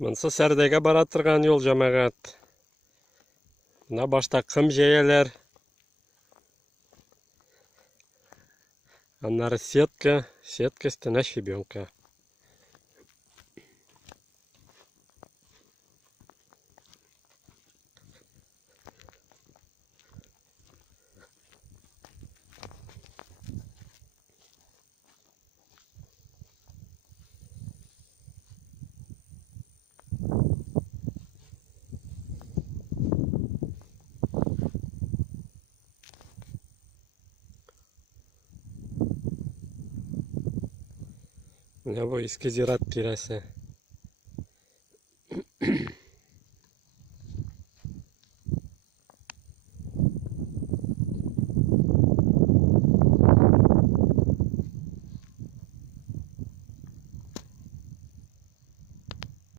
Мынсы сәрдеге бара тұрған жол жамағат. Мына башта қым жейелер. Аннары сетка үстіне щебенка. Мына bu eski зират тирәсе.